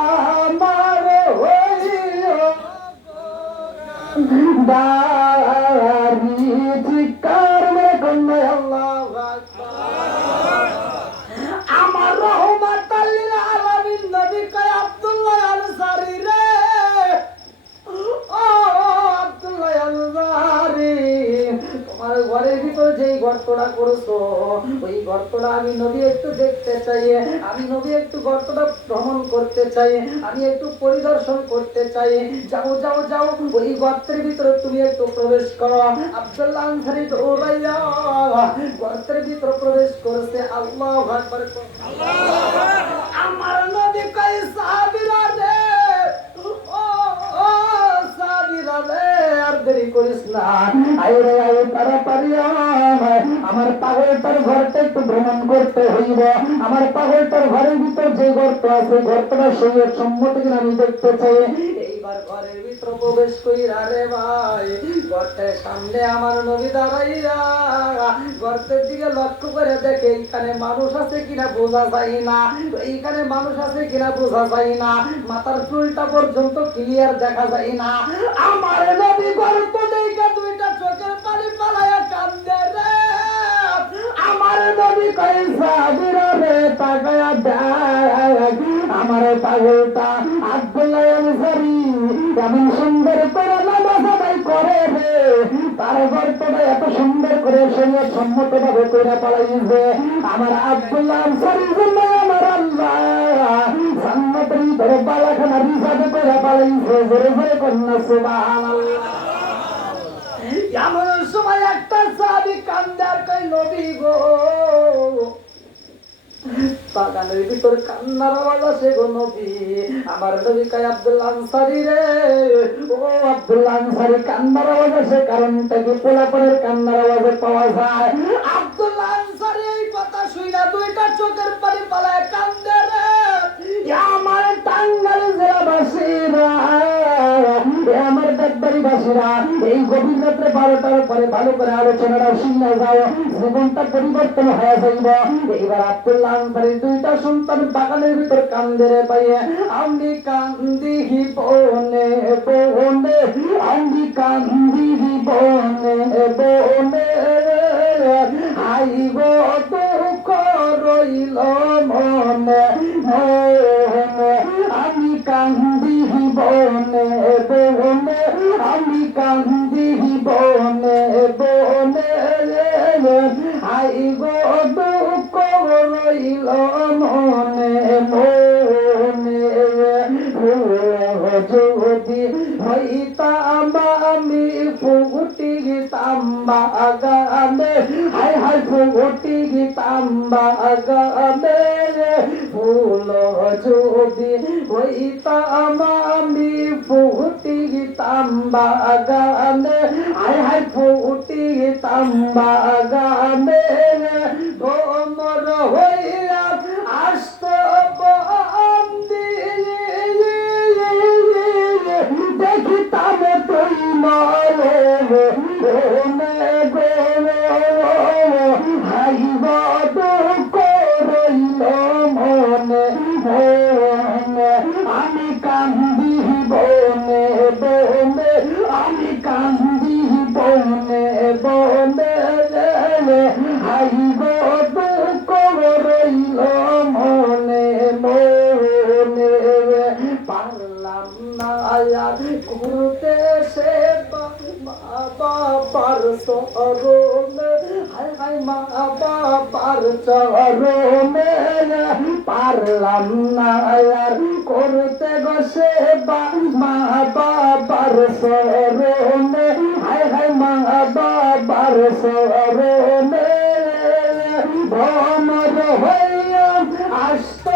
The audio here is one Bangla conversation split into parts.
আমার হইও দারি চিৎকার মেরে কন্যা আল্লাহু আকবার। আমার রহমাতাল লিল আলামিন নবী কয় আব্দুল্লাহ আনসারী রে, ও আব্দুল্লাহ আনসারী, তোমার ঘরের ভিতর যেই গর্তটা করেছো ওই গর্তটা আমি নবী একটু দেখতে চাই, আমি নবী একটু গর্তটা ভ্রমণ করতে চাই, আমি একটু পরিদর্শন করতে চাই। যাও যাও যাও, ওই গর্তের ভিতরে তুমি একটু প্রবেশ করো। আব্দুল্লাহ আনসারী দৌড়াইয়া গর্তের ভিতরে প্রবেশ করেছে। আল্লাহু আকবার। আমার নবী কয় সাহাবীরা রে, ও ও সাহাবীরা রে, আর দেরি করিস না, আয় রে আয় তাড়াতাড়ি আয়। আমার পাগলটার ঘরটা একটু ভ্রমণ করতে হইব। আমার পাগলটার ঘরের ভিতর যে গর্ত আছে গর্তটা শরীরের সম্মতি কিনা আমি দেখতে চাই। এইবার ঘরের ভিতর প্রবেশ কইরা রে ভাই, গর্তের সামনে আমার নবী দাঁড়াইয়া গর্তের দিকে লক্ষ্য করে দেখে এইখানে মানুষ আছে কিনা বোঝা যায় না, এইখানে মানুষ আছে কিনা বোঝা যায় না, মাথার চুলটা পর্যন্ত ক্লিয়ার দেখা যায় না। আমার নবী গর্ত দেখে দুইটা চোখের পানি পালায়া কান্দে রে। আমার নবী কয় সাহাবীরা রে, তাকায়া দেখ আমার পাগলটা আব্দুল্লাহ আনসারী এমন সুন্দর করে নামাজ আদায় করে রে, তার গর্তটা এত সুন্দর করে শরীয়ত সম্মত ভাবে কইরা পালাইছে। আমার আব্দুল্লাহ আনসারীর জন্য আমার আল্লাহ জান্নাতের ভিতরে বালাখানা রিজার্ভ কইরা পালাইছে। জোরে জোরে কন্যা সুবহানাল্লাহ। এমন সময় একটা সাহাবী কান্দে আর কয় নবী গো, বাগানের ভিতর কান্নার আওয়াজ আসে গো নবী। আমার নবী কয় আব্দুল্লাহ আনসারী রে, ও আব্দুল্লাহ আনসারী, কান্নার আওয়াজ আসে কারণটা কি? পোলাপনের কান্নার আওয়াজে পাওয়া যায়। আব্দুল্লাহ আনসারী এই কথা শুইনা দুইটা চোখের পানি পালায় কান্দে রে। আমার টাঙ্গাইল জেলাবাসীরা, আমার দেববাড়িবাসীরা, এই গভীর রাত্রে 12টার পরে ভালো করে আলোচনাটা শুনে যাও, জীবনটা পরিবর্তন হয়ে যাইব। এইবার আব্দুল্লাহ আনসারীর দুইটা সন্তান বাগানের ভিতর কান্দে রে পাইয়ে, আমি কান্দি বনে বনে, আমি কান্দি বনে বনে, আই গো দুঃখ রইল মনে মনে, আমি কান্দি বনে বনে, আমি কান্দি বনে বনে, আই গো দুঃখ রইল মনে মনে। যদি হইতাম আমি ফুটিতাম বাগানে, হায় হায় ফুটিতাম বাগানে, ফুল যদি হইতাম আমি ফুটিতাম বাগানে, হায় হায় ফুটিতাম বাগানে, তোমর হইয়া আসত বন্দি, দেখিতাম তুই মরে গো, হাইব দুঃখ রইল মনে মনে, আমি কান্দি বনে বনে, আমি কান্দি বনে বনে, হাইব দুঃখ রইল মনে মনে। পারলাম না আর করতে সে বাবার চরণে, হায় হায় মা বাবার চরণে, পারলাম না আর করতে গো সেবা মা বাবার চরণে, হায় হায় মা বাবার চরণে, ভ্রমর হইয়া আসত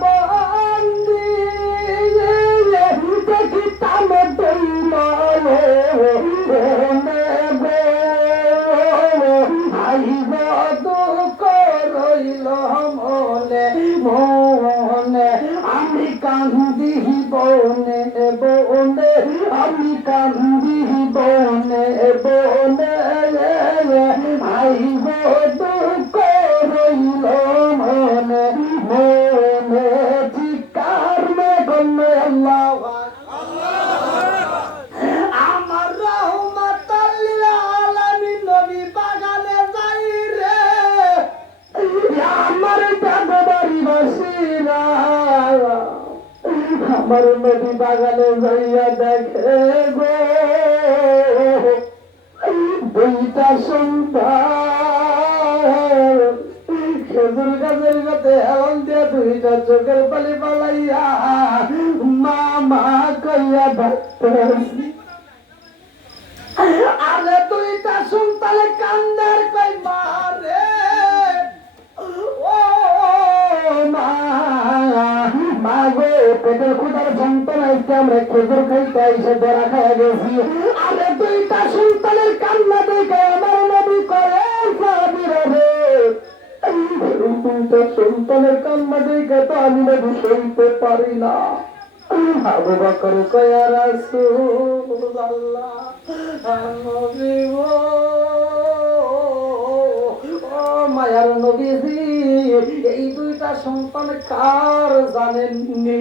বন্দি, দেখিতাম তুই মনে গো, আইব দুঃখ রইল মনে মনে, আমি কান্দি বনে বনে, আমি কান্দি বনে বনে, আইব দুঃখ রইল মনে মনে। চিৎকার আমার নদী বাগানে যাইয়া দেখে গো দুইটা সন্তান খেজুর গাছের সাথে হেলান দিয়া দুইটা চোখের পানি পালাইয়া মা মা কইয়া ডাক্তার আরে দুইটা সন্তানে কান্দার কই মা রে ও মা মা গো পেটের ক্ষুধার যন্ত্রণা আজকে আমরা খেজুর খাইতে এসে ধরা খাওয়া গেছি আরে দুইটা সন্তানের কান্না দেখে আমার নবী করে সাবিরা রে দুইটা সন্তানের কান্না দেখে তো আমি নবী সইতে পারি না আবু বকর কয় ইয়া রাসূলুল্লাহ নবী গো ও মায়ার নবীজি এই দুইটা সন্তান কার জানেননি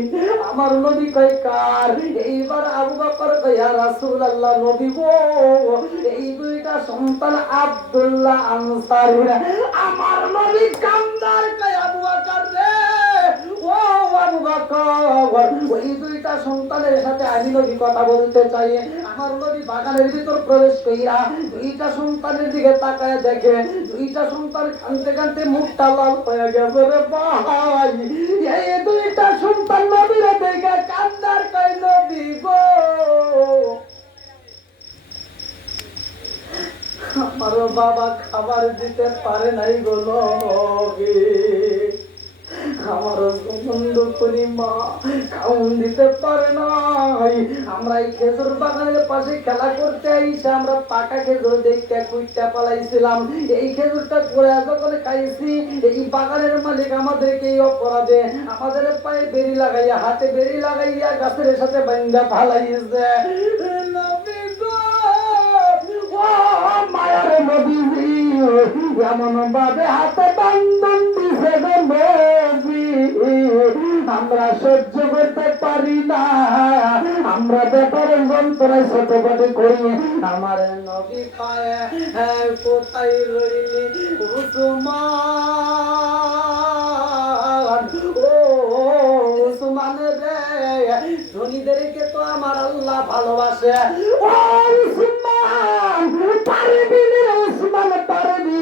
আমার নবী কয় কার এইবার আবু বকর কয় ইয়া রাসূলুল্লাহ নবী গো এই দুইটা সন্তান আব্দুল্লাহ আনসারী আমার নবী কান্দার কয় আবু বকর রে ও আবু বকর ওই দুইটা সন্তানের সাথে আমি নবী কথা বলতে চাই আমার নবী বাগানের ভিতর প্রবেশ কইরা দুইটা সন্তানের দিকে তাকায় দেখে দুইটা সন্তান কাঁদতে কাঁদতে মুখটা লাল হয়ে গেছে রে ভাই এই দুইটা সন্তান নবীরে দেখে কান্দার কই নবী গো আমার বাবা খাবার দিতে পারে নাই গো নবী আমার বন্ধু করি মা খাউন দিতে পারে নাই আমরা এই খেজুর বাগানের পাশে খেলা করতে আইসা আমরা পাকা খেজুর দেখতে কুইটা পালাইছিলাম এই খেজুরটা করে যখন খাইছি এই বাগানের মালিক আমাদেরকে এই অপরাধে আমাদের পায়ে বেরি লাগাইয়া হাতে বেরি লাগাইয়া গাছের সাথে বান্ধা ফালাইছে নবী গো ও মায়ার নবীজি এমন ভাবে হাতে বান্ধন দিছে আমরা সহ্য করতে পারি না আমরা ব্যাপারের যন্ত্রণায় ছোটখাটো করি আমার নবী পায়ে কোথায় রইলি উসমান ও উসমান রে ধনীদেরকে তো আমার আল্লাহ ভালোবাসে ও উসমান পারবি না উসমান পারবি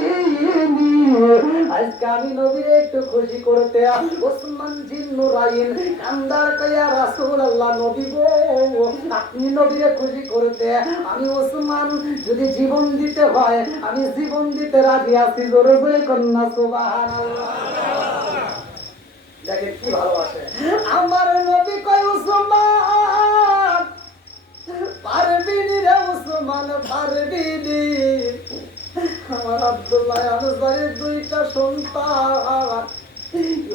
আজকে আমি নবীর একটু খুশি করতে ওসমান জিন্নুরাইন কান্দার কয়া রাসূলুল্লাহ নবী গো আপনি নবীরে খুশি করতে আমি ওসমান যদি জীবন দিতে হয় আমি জীবন দিতে রাজি আছি জোরে জোরে কন্যা সুবহানাল্লাহ দেখেন কি ভালোবাসে আমার নবী কয় ওসমান পারবি রে ওসমান পারবি আমার আব্দুল্লাহ আনসারীর দুইটা সন্তান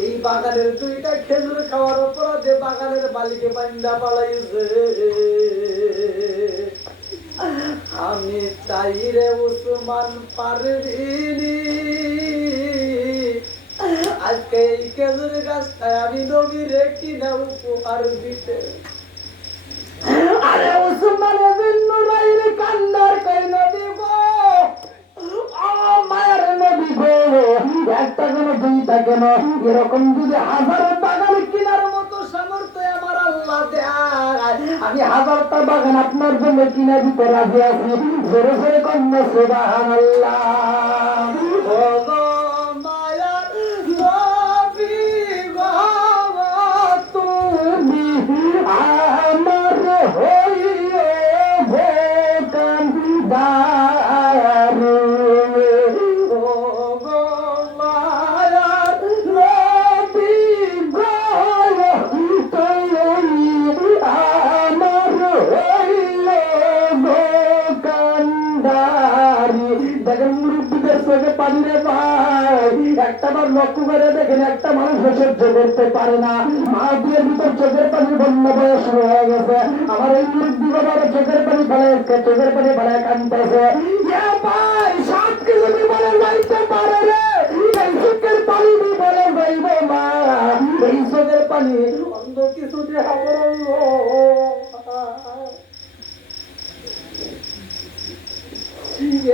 এই বাগানের দুইটা খেজুর খাওয়ার অপরাধে বাগানের বালিকে বান্দা পালাইছে আমি চাই রে উসমান পারবিনি আজকে এই খেজুর গাছটায় আমি নবীরে কিনা উপহার দিতে আরে উসমান বিন নুরাইন কান্নার কই নবী গো মায়ের নবী গো একটা কেন দুইটা কেন এরকম যদি হাজার বাগান কেনার মতো সামর্থ্য আমার আল্লাহ দেয় আমি হাজারটা বাগান আপনার জন্য কিনা দিতে রাজি আছি জোরে জোরে কন্যা সুবহানাল্লাহ ও গো মায়ার নবী গো তুমি আমার হইও ভোকান্দার একটা বার লক্ষ্য করে দেখেন একটা মানুষ সহ্য করতে পারে না মা দিয়ে ভিতর চোখের পানি বন্যা বয়স শুরু হয়ে গেছে আমার এই মুরব্বী বাবার চোখের পানি ফেলে চোখের পানি ফেলে কানতেছে ভাই সাতকে যদি বলে যাইতে পারে রে এই চোখের পানি বলে যাইব মা এই চোখের পানি অন্য কিছু দিয়ে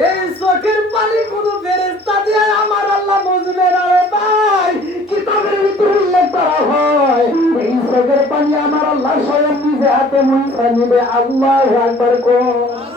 এই চোখের পানি কোন ফেরেশতা দিয়ে আমার আল্লাহ বুঝবে না রে ভাই কিতাবের ভিতরে উল্লেখ করা হয় এই চোখের পানি আমার আল্লাহ হাতে মুসা নিবে। আল্লাহু আকবার।